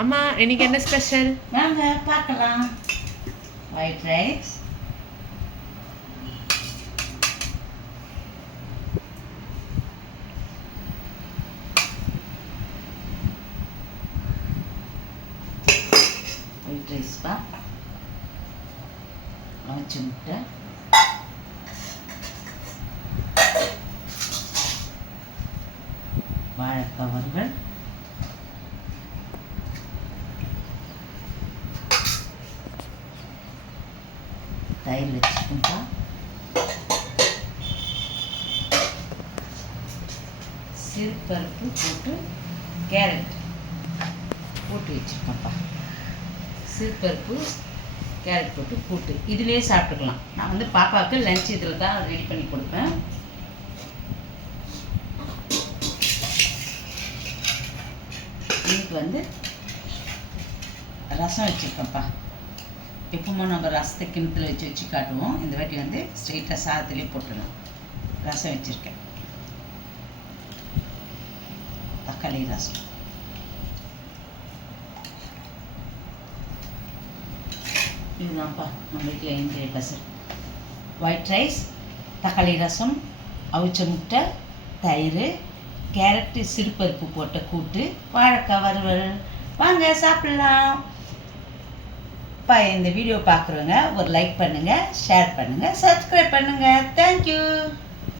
அம்மா இன்னைக்கு என்ன ஸ்பெஷல்? வாங்க பார்க்கலாம். ஒயிட் ரைஸ், ஒயிட் ரைஸ்ப்பா, அவிச்ச முட்டை, வாழைக்காய் வறுவல், தயிர் வச்சுருக்கேன்ப்பா, சிறுபருப்பு போட்டு கேரட் போட்டு வச்சுருக்கேன்ப்பா. சிறுபருப்பு கேரட் போட்டு கூட்டு இதிலே சாப்பிட்டுக்கலாம். நான் வந்து பாப்பாவுக்கு லஞ்ச் இதில் தான் ரெடி பண்ணி கொடுப்பேன். இன்னைக்கு வந்து ரசம் வச்சுருக்கேன்ப்பா. எப்பவுமே நம்ம ரசத்தை கிணத்துல வச்சு காட்டுவோம். இந்த வாட்டி வந்து ஸ்ட்ரெயிட்டாக சாதத்துலேயே போட்டுடலாம். ரசம் வச்சுருக்கேன், தக்காளி ரசம். இதுதான்ப்பா நம்ம வீட்டில் இன்றைய பசல். ஒயிட் ரைஸ், தக்காளி ரசம், அவிச்ச முட்டை, தயிர், கேரட்டு சிறுபருப்பு போட்ட கூட்டு, வாழைக்காய் வறுவல். வாங்க சாப்பிட்லாம். இந்த வீடியோ பார்க்குறவங்க ஒரு லைக் பண்ணுங்கள், ஷேர் பண்ணுங்கள், சப்ஸ்கிரைப் பண்ணுங்கள். தேங்க்யூ.